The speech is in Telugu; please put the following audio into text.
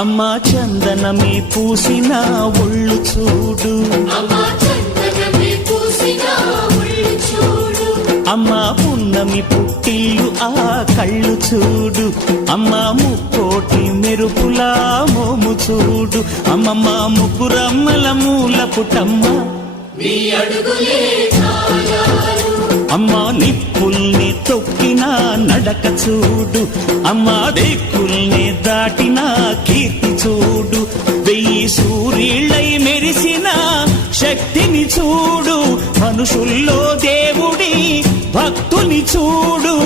అమ్మా చందనమే పూసిన ఒళ్ళు చూడు, అమ్మా పున్నమి పుట్టిల్లు ఆ కళ్ళు చూడు, అమ్మా ముక్కోటి మెరుపులా మోము చూడు, అమ్మమ్మ ముగ్గురమ్మల మూల పుటమ్మ అమ్మా నిప్పుల్ని తొక్కిన నడక చూడు, అమ్మా దిక్కుల్ని దాటిన కీర్తి చూడు, 1000 సూర్యుళ్ళై మెరిసిన శక్తిని చూడు, మనుషుల్లో దేవుడి భక్తుని చూడు.